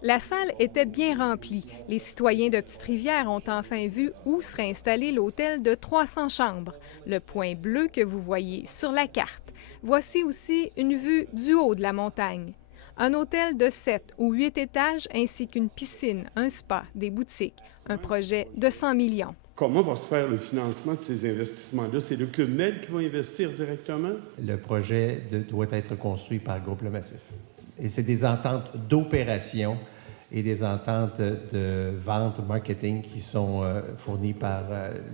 La salle était bien remplie. Les citoyens de Petite-Rivière ont enfin vu où serait installé l'hôtel de 300 chambres, le point bleu que vous voyez sur la carte. Voici aussi une vue du haut de la montagne. Un hôtel de 7 ou 8 étages ainsi qu'une piscine, un spa, des boutiques. Un projet de 100 millions. Comment va se faire le financement de ces investissements-là? C'est le Club Med qui va investir directement? Le projet doit être construit par Groupe Le Massif. Et c'est des ententes d'opération et des ententes de vente, marketing qui sont fournies par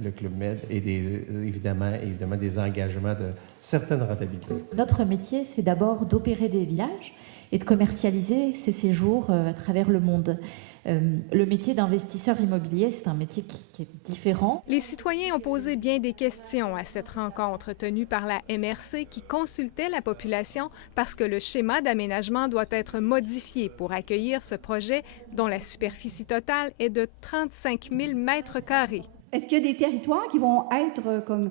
le Club Med et évidemment des engagements de certaines rentabilités. Notre métier, c'est d'abord d'opérer des villages et de commercialiser ces séjours à travers le monde. Le métier d'investisseur immobilier, c'est un métier qui est différent. Les citoyens ont posé bien des questions à cette rencontre tenue par la MRC qui consultait la population parce que le schéma d'aménagement doit être modifié pour accueillir ce projet dont la superficie totale est de 35 000 mètres carrés. Est-ce qu'il y a des territoires qui vont être comme,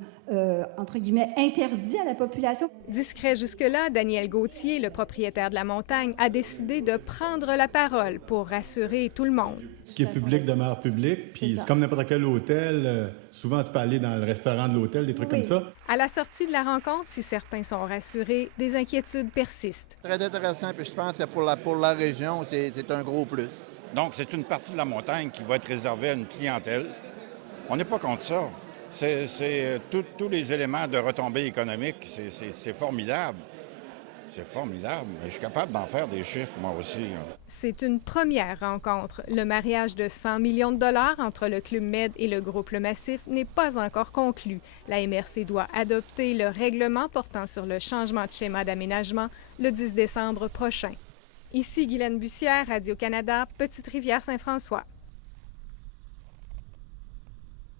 entre guillemets, interdits à la population? Discret jusque-là, Daniel Gauthier, le propriétaire de la montagne, a décidé de prendre la parole pour rassurer tout le monde. Ce qui est public demeure public, puis c'est comme n'importe quel hôtel. Souvent, tu peux aller dans le restaurant de l'hôtel, des trucs comme ça. À la sortie de la rencontre, si certains sont rassurés, des inquiétudes persistent. Très intéressant, puis je pense que pour la région, c'est un gros plus. Donc, c'est une partie de la montagne qui va être réservée à une clientèle. On n'est pas contre ça. C'est tous les éléments de retombées économiques, c'est formidable. C'est formidable. Je suis capable d'en faire des chiffres, moi aussi. C'est une première rencontre. Le mariage de 100 millions de dollars entre le Club Med et le groupe Le Massif n'est pas encore conclu. La MRC doit adopter le règlement portant sur le changement de schéma d'aménagement le 10 décembre prochain. Ici Guylaine Bussière, Radio-Canada, Petite-Rivière-Saint-François.